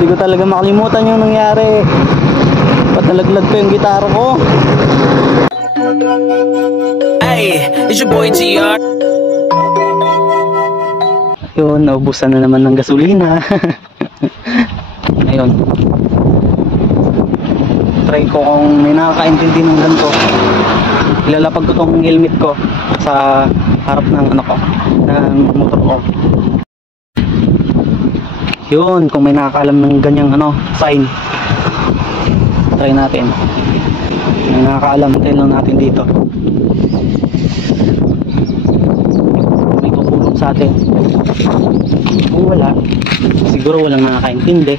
Hindi ko talaga makalimutan yung nangyari. Ba't nalaglag pa yung gitara ko? Hey, it's your boy GR. Yun, naubusan na naman ng gasolina. Ayun. Try ko kung may nakakaintindi ng ganito. Ilalapag ko tong helmet ko sa harap ng ano ko, ng motor ko. Yun, kung may nakakaalam ng ganyang ano, sign. Try natin. May nakakaalam, tayo lang natin dito. May tutulong sa atin. Kung wala, siguro walang nakakaintindi.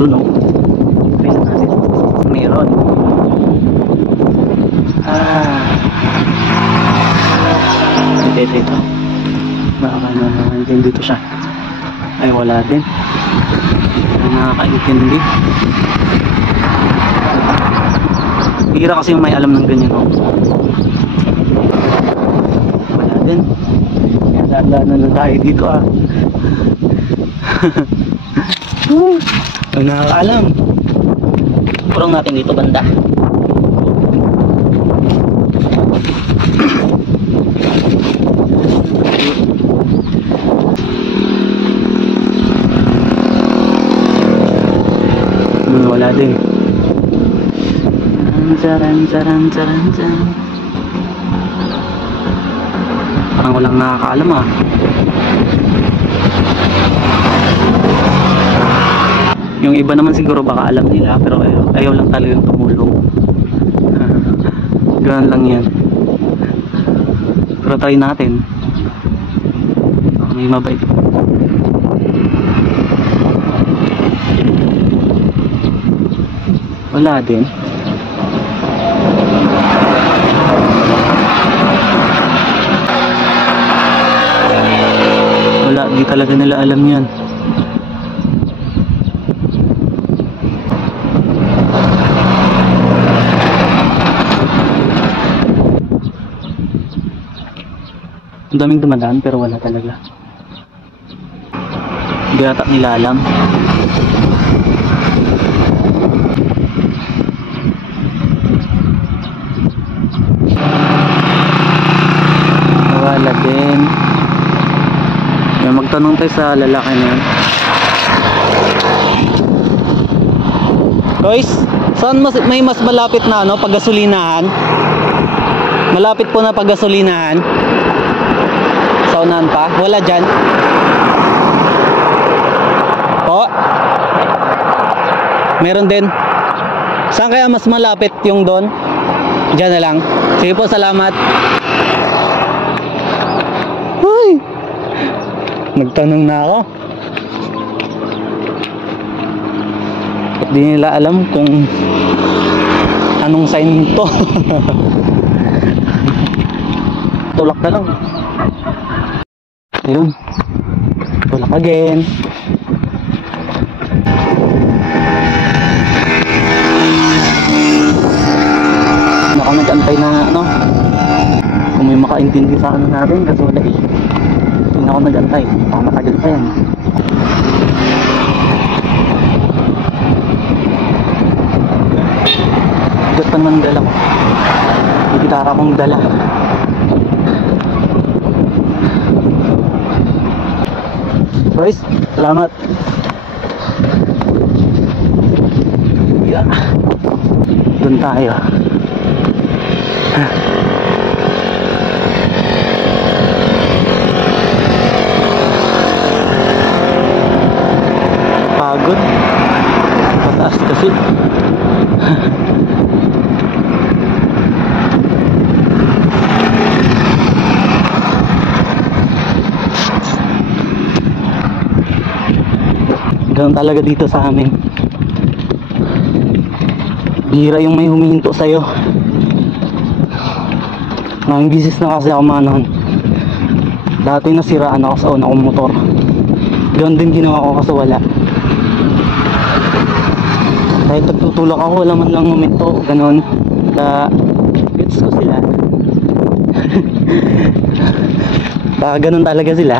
Yun o. Try lang natin. Meron. Dito. Baka nakakaintindi dito siya. Ay, wala din. Nakakaintindi. Hira kasi yung may alam ng ganyan, no? Wala din. Lala na lang tayo dito, ah. Ang nakakaalam. Purong natin dito banda. Wala din. Charan. Parang walang nakakaalam, ah. Yung iba naman siguro baka alam nila, pero ayaw lang talagang tumulong. Ganun lang yan. Pero try natin. May mabait. Wala din. Wala, di talaga nila alam yan. Ang daming dumadaan pero wala talaga. Hindi ata nila alam. Wala din. May magtanong tayo sa lalaki na yan. Guys, saan may mas malapit na ano, paggasolinahan? Malapit po na paggasolinahan. Sa unahan pa? Wala dyan? Po? Meron din. Saan kaya mas malapit yung doon? Dyan na lang. Sige po, salamat. Uy! Nagtanong na ako. Hindi nila alam kung anong sign to. Tulak na lang. Ayun. Tulak again. Baka nag-antay na ano, kung may makaintindi sa ano natin, kasi wala eh. Hindi na ako nag-antay. Baka matagal pa yan. Bigat pa naman dala ko. May gitara akong dala. Guys, salamat. Yeah. Doon tayo. Pagod. Pataas kasi. Ganun talaga dito sa amin. Bihira yung may humihinto sa'yo. Maraming bisis na kasi ako manon. Dati nasiraan ako sa una kong motor. Ganun din ginawa ko kasi wala. Kahit nagtutulak ako, wala man lang huminto. Ganun. Kaya gets ko sila. Baka ganun talaga sila.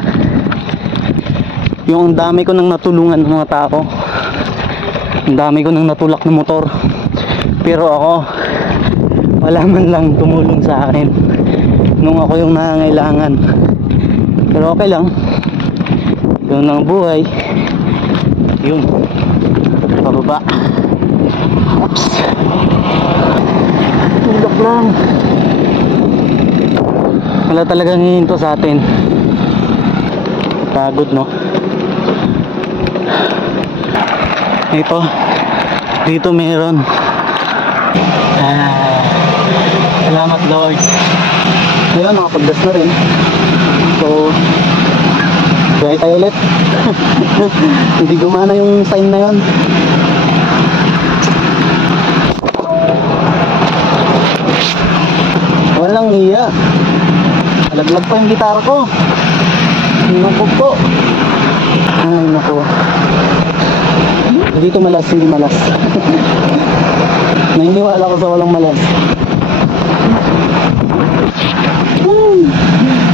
Yung dami ko nang natulungan ng mga tao, ang dami ko nang natulak ng motor, pero ako wala man lang tumulong sa akin nung ako yung nangangailangan. Pero okay lang, yun ang buhay. Yun, pababa. Oops, tulak lang. Wala talagang hihinto sa atin. Pagod, no? Ito, dito meron. Salamat Lord. Ngayon nakapagdas na rin. So gaya tayo ulit. Hindi gumana yung sign na yun. Walang iya. Alaglag pa yung gitara ko. Hinapog ko. Ay naku. Dito malas, hindi malas. Naniniwala ko sa walang malas.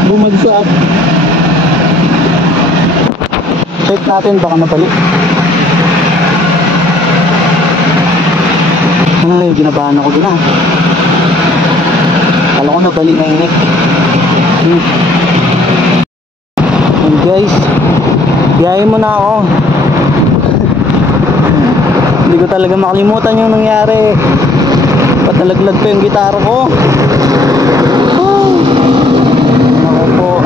Bumagsak. Check natin, baka mabalik. Ay, ginabahan ako din ah. Kala ko nabalik na inik. And guys, biyahin mo na ako. Hindi ko talaga makalimutan yung nangyari. Ba't nalaglag pa yung gitara ko? Ako po.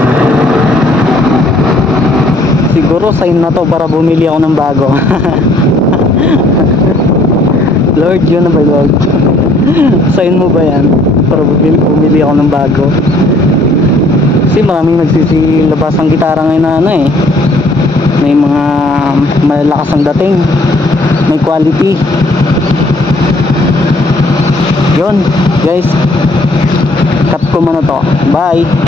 Siguro sign na to para bumili ako ng bago. Lord, yun na ba Lord? Sign mo ba yan? Para bumili ako ng bago. Kasi maraming nagsisilabas ang gitara ngayon na ano eh. May mga malalakas ang dating. May quality. Yun guys, cut ko muna to. Bye.